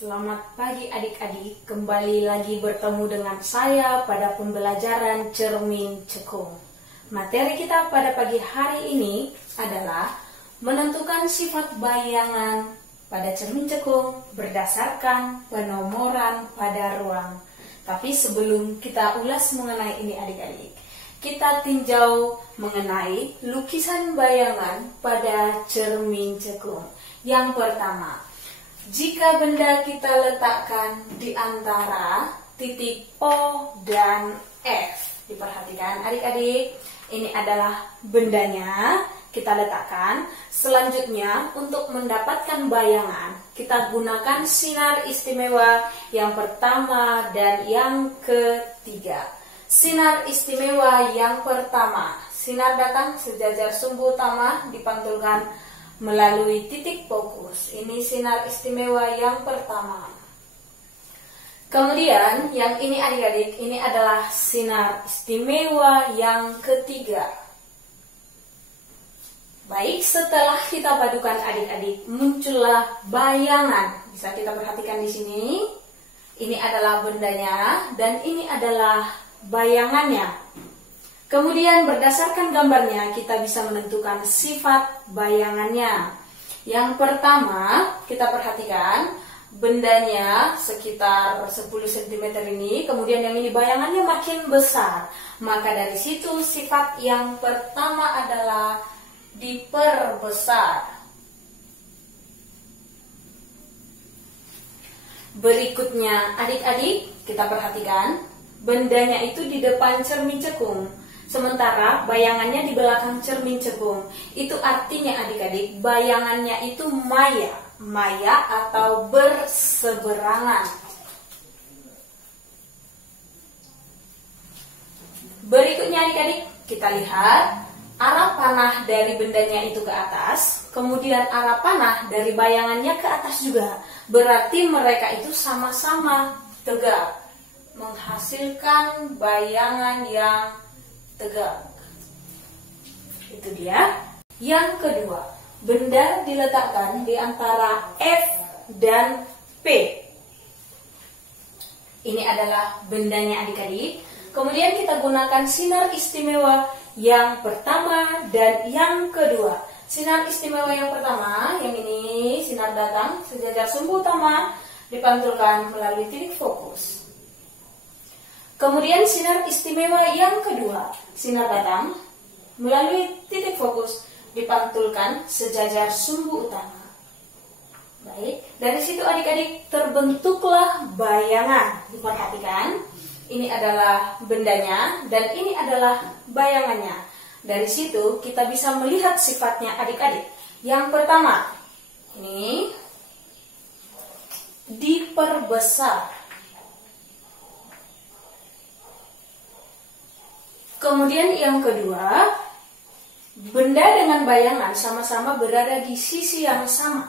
Selamat pagi adik-adik, kembali lagi bertemu dengan saya pada pembelajaran cermin cekung. Materi kita pada pagi hari ini adalah menentukan sifat bayangan pada cermin cekung berdasarkan penomoran pada ruang. Tapi sebelum kita ulas mengenai ini adik-adik, kita tinjau mengenai lukisan bayangan pada cermin cekung. Yang pertama, jika benda kita letakkan di antara titik O dan F. Diperhatikan adik-adik, ini adalah bendanya kita letakkan. Selanjutnya untuk mendapatkan bayangan, kita gunakan sinar istimewa yang pertama dan yang ketiga. Sinar istimewa yang pertama, sinar datang sejajar sumbu utama dipantulkan melalui titik fokus. Ini sinar istimewa yang pertama. Kemudian yang ini adik-adik, ini adalah sinar istimewa yang ketiga. Baik, setelah kita padukan adik-adik, muncullah bayangan. Bisa kita perhatikan di sini. Ini adalah bendanya dan ini adalah bayangannya. Kemudian berdasarkan gambarnya kita bisa menentukan sifat bayangannya. Yang pertama kita perhatikan bendanya sekitar 10 cm ini. Kemudian yang ini bayangannya makin besar. Maka dari situ sifat yang pertama adalah diperbesar. Berikutnya adik-adik kita perhatikan bendanya itu di depan cermin cekung. Sementara bayangannya di belakang cermin cekung. Itu artinya adik-adik, bayangannya itu maya. Maya atau berseberangan. Berikutnya adik-adik, kita lihat arah panah dari bendanya itu ke atas. Kemudian arah panah dari bayangannya ke atas juga. Berarti mereka itu sama-sama tegak. Menghasilkan bayangan yang tegak. Itu dia. Yang kedua, benda diletakkan di antara F dan P. Ini adalah bendanya adik-adik. Kemudian kita gunakan sinar istimewa yang pertama dan yang kedua. Sinar istimewa yang pertama, yang ini sinar datang sejajar sumbu utama dipantulkan melalui titik fokus. Kemudian sinar istimewa yang kedua, sinar datang melalui titik fokus dipantulkan sejajar sumbu utama. Baik, dari situ adik-adik terbentuklah bayangan. Diperhatikan, ini adalah bendanya dan ini adalah bayangannya. Dari situ kita bisa melihat sifatnya adik-adik. Yang pertama, ini diperbesar. Kemudian yang kedua, benda dengan bayangan sama-sama berada di sisi yang sama.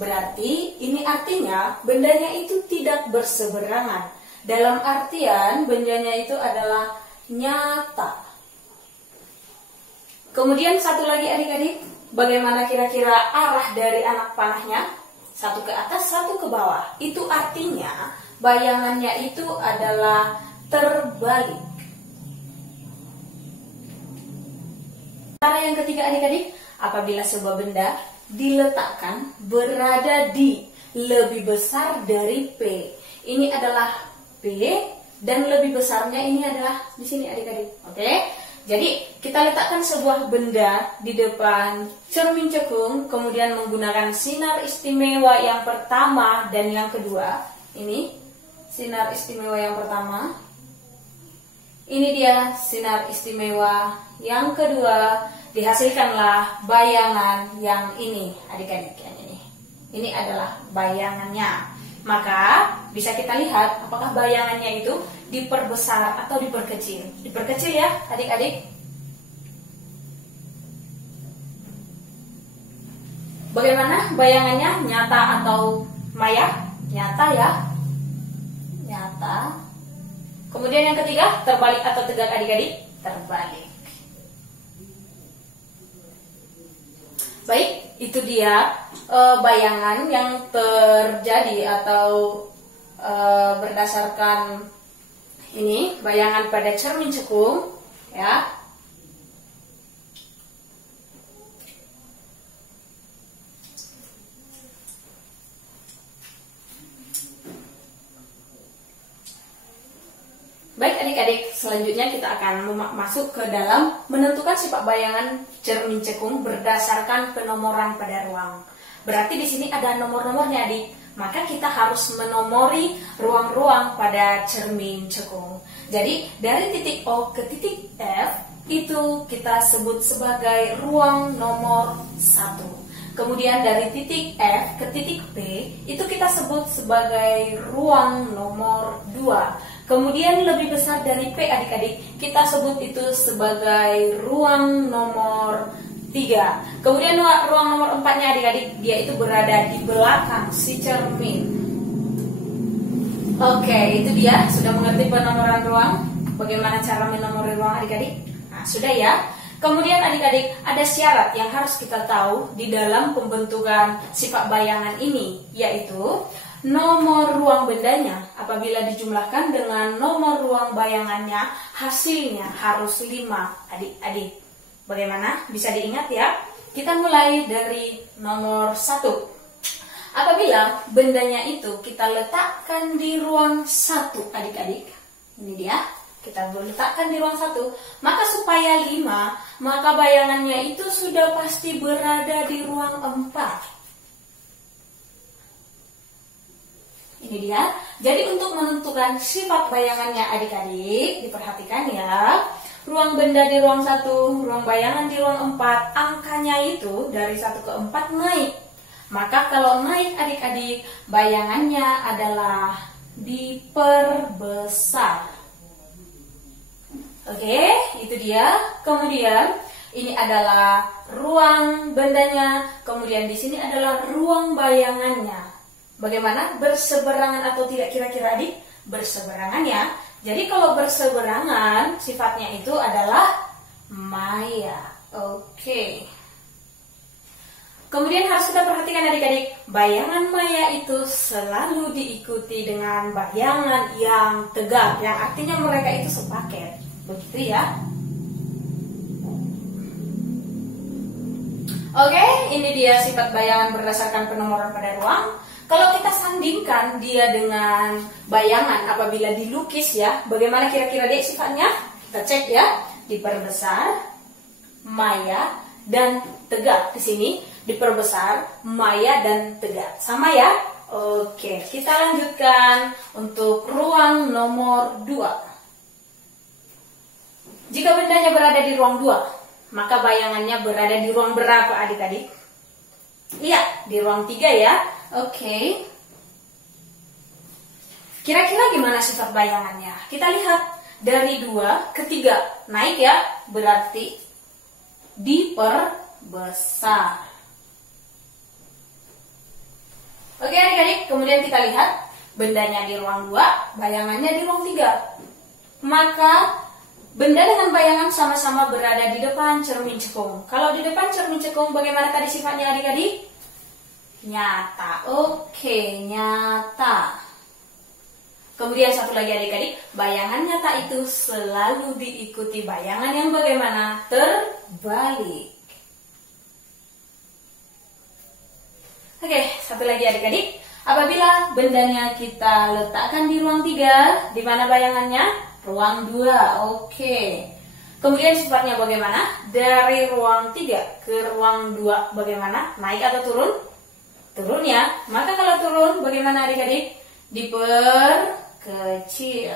Berarti ini artinya bendanya itu tidak berseberangan. Dalam artian bendanya itu adalah nyata. Kemudian satu lagi adik-adik, bagaimana kira-kira arah dari anak panahnya? Satu ke atas, satu ke bawah. Itu artinya bayangannya itu adalah terbalik. Cara yang ketiga adik-adik, apabila sebuah benda diletakkan berada di lebih besar dari P. Ini adalah P dan lebih besarnya ini adalah di sini adik-adik. Oke? Jadi kita letakkan sebuah benda di depan cermin cekung, kemudian menggunakan sinar istimewa yang pertama dan yang kedua. Ini sinar istimewa yang pertama. Ini dia sinar istimewa yang kedua, dihasilkanlah bayangan yang ini, adik-adik yang ini. Ini adalah bayangannya. Maka bisa kita lihat apakah bayangannya itu diperbesar atau diperkecil. Diperkecil ya, adik-adik. Bagaimana bayangannya? Nyata atau maya? Nyata ya. Nyata. Kemudian yang ketiga, terbalik atau tegak adik-adik? Terbalik. Baik, itu dia bayangan yang terjadi atau berdasarkan ini bayangan pada cermin cekung, ya. Baik adik-adik, selanjutnya kita akan masuk ke dalam menentukan sifat bayangan cermin cekung berdasarkan penomoran pada ruang. Berarti di sini ada nomor-nomornya, adik. Maka kita harus menomori ruang-ruang pada cermin cekung. Jadi dari titik O ke titik F itu kita sebut sebagai ruang nomor 1. Kemudian dari titik F ke titik P itu kita sebut sebagai ruang nomor 2. Kemudian lebih besar dari P adik-adik, kita sebut itu sebagai ruang nomor 3. Kemudian ruang nomor 4-nya adik-adik, dia itu berada di belakang si cermin. Oke, itu dia. Sudah mengerti penomoran ruang? Bagaimana cara menomori ruang adik-adik? Nah, sudah ya. Kemudian adik-adik, ada syarat yang harus kita tahu di dalam pembentukan sifat bayangan ini, yaitu nomor ruang bendanya apabila dijumlahkan dengan nomor ruang bayangannya, hasilnya harus 5 adik-adik. Bagaimana? Bisa diingat ya? Kita mulai dari nomor 1. Apabila bendanya itu kita letakkan di ruang 1 adik-adik, ini dia, kita letakkan di ruang 1, maka supaya 5, maka bayangannya itu sudah pasti berada di ruang 4. Ini dia. Jadi untuk menentukan sifat bayangannya adik-adik, diperhatikan ya. Ruang benda di ruang 1, ruang bayangan di ruang 4, angkanya itu dari 1 ke 4 naik. Maka kalau naik adik-adik, bayangannya adalah diperbesar. Oke, itu dia. Kemudian ini adalah ruang bendanya, kemudian di sini adalah ruang bayangannya. Bagaimana? Berseberangan atau tidak kira-kira adik? Berseberangan ya. Jadi kalau berseberangan sifatnya itu adalah maya. Oke. Kemudian harus kita perhatikan adik-adik, bayangan maya itu selalu diikuti dengan bayangan yang tegak, yang artinya mereka itu sepaket. Begitu ya. Oke, ini dia sifat bayangan berdasarkan penomoran pada ruang. Kalau kita sandingkan dia dengan bayangan apabila dilukis ya, bagaimana kira-kira dia sifatnya? Kita cek ya, diperbesar, maya, dan tegak. Di sini diperbesar, maya, dan tegak. Sama ya? Oke, kita lanjutkan untuk ruang nomor 2. Jika bendanya berada di ruang 2, maka bayangannya berada di ruang berapa adik-adik? Iya, di ruang 3 ya. Oke. Kira-kira gimana sifat bayangannya? Kita lihat dari 2 ke 3 naik ya, berarti diperbesar. Oke adik-adik, kemudian kita lihat bendanya di ruang 2, bayangannya di ruang 3. Maka benda dengan bayangan sama-sama berada di depan cermin cekung. Kalau di depan cermin cekung, bagaimana tadi sifatnya adik-adik? Nyata. Oke, nyata. Kemudian satu lagi adik-adik, bayangan nyata itu selalu diikuti bayangan yang bagaimana? Terbalik. Oke, satu lagi adik-adik, apabila bendanya kita letakkan di ruang 3, di mana bayangannya? Ruang 2. Oke. Kemudian sifatnya bagaimana? Dari ruang 3 ke ruang 2 bagaimana? Naik atau turun? Turun ya. Maka kalau turun bagaimana adik-adik? Diperkecil.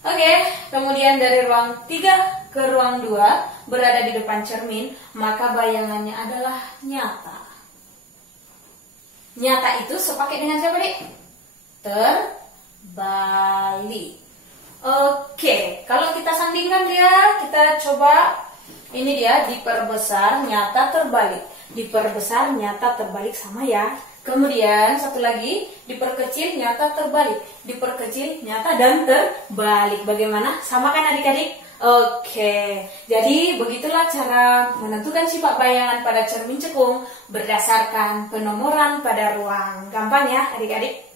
Oke, kemudian dari ruang 3 ke ruang 2 berada di depan cermin, maka bayangannya adalah nyata. Nyata itu sepaket dengan siapa, Dik? Terbalik. Oke, kalau kita sandingkan dia, kita coba ini dia diperbesar, nyata terbalik. Diperbesar, nyata terbalik sama ya. Kemudian satu lagi, diperkecil, nyata, terbalik. Diperkecil, nyata, dan terbalik. Bagaimana? Sama kan adik-adik? Oke, jadi begitulah cara menentukan sifat bayangan pada cermin cekung berdasarkan penomoran pada ruang. Gampang ya adik-adik?